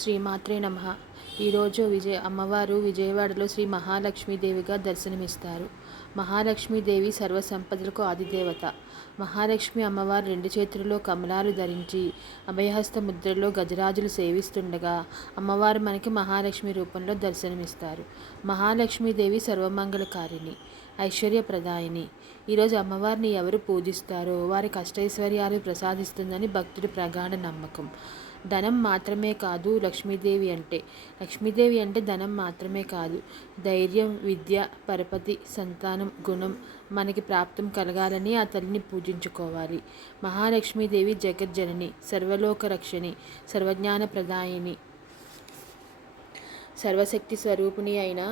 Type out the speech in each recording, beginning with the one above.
శ్రీమాత్రే నమః. ఈరోజు అమ్మవారు విజయవాడలో శ్రీ మహాలక్ష్మీదేవిగా దర్శనమిస్తారు. మహాలక్ష్మీదేవి సర్వ సంపదలకు ఆదిదేవత. మహాలక్ష్మి అమ్మవారు రెండు చేతులలో కమలాలు ధరించి అభయహస్త ముద్రలో గజరాజులు సేవిస్తుండగా అమ్మవారు మనకి మహాలక్ష్మి రూపంలో దర్శనమిస్తారు. మహాలక్ష్మీదేవి సర్వమంగళకారిణి, ఐశ్వర్యప్రదాయిని. ఈరోజు అమ్మవారిని ఎవరు పూజిస్తారో వారికి అష్టైశ్వర్యాలు ప్రసాదిస్తుందని భక్తుడి ప్రగాఢ నమ్మకం. ధనం మాత్రమే కాదు లక్ష్మీదేవి అంటే ధనం మాత్రమే కాదు, ధైర్యం, విద్య, పరపతి, సంతానం, గుణం మనకి ప్రాప్తం కలగాలని ఆ తల్లిని పూజించుకోవాలి. మహాలక్ష్మీదేవి జగజ్జనని, సర్వలోక రక్షణి, సర్వజ్ఞాన ప్రదాయిని, సర్వశక్తి స్వరూపిణి అయిన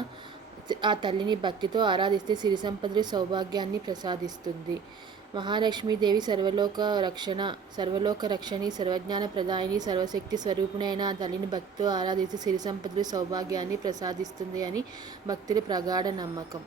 ఆ తల్లిని భక్తితో ఆరాధిస్తే సిరి సంపదలు, సౌభాగ్యాన్ని ప్రసాదిస్తుంది. మహాలక్ష్మీదేవి సర్వలోక రక్షణి, సర్వజ్ఞాన ప్రదాయిని, సర్వశక్తి స్వరూపిణి అయిన ఆ తల్లిని భక్తితో ఆరాధిస్తే సిరి సంపదలు, సౌభాగ్యాన్ని ప్రసాదిస్తుంది అని భక్తుల ప్రగాఢ నమ్మకం.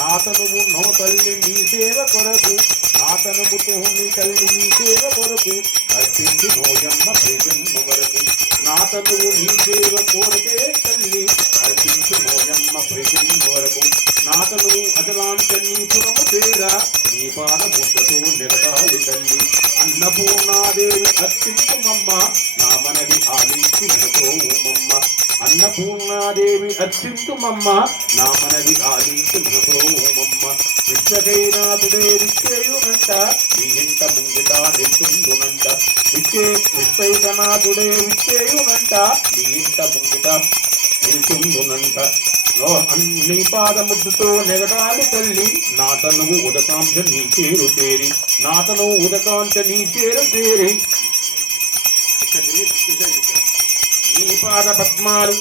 నాతనువు నో తల్లి నీ సేవ కొరకు, నాతనువుతో నీ తల్లి నీ సేవ కొరకు, అర్పించి నోయమ్మ భజన్మ వరకు. నాతనువు నీ సేవ కోరకే తల్లి, అర్పించి నోయమ్మ భజన్మ వరకు. నాతనువు అజలాంచనీపురము చేరా, నీ పాదముద్రతో నెగటాలి తల్లి. అన్నపూర్ణాదేవి అర్పించుమమ్మ, నా మనవి ఆలించి వినతోమమ్మ. అన్నపూర్ణాదేవి అర్పించుమమ్మ, నా మనవి ఆలించి వినతోమమ్మ. విశ్వకైనాథుడే విశ్వేయునంట, నీ ఇంట ముంగిట నిల్చుందునంట. విశ్వైకనాథుడే విశ్వేయునంట, నీ ఇంట ముంగిట నిల్చుందునంట. నీ పాదముద్దుతో నెగడాలి తల్లి, నా తనువు ఉదకాంశ నీ చేరు చేరి, నా తనువు ఉదకాంశ నీ చేరు చేరి. నీ పాద పద్మాలు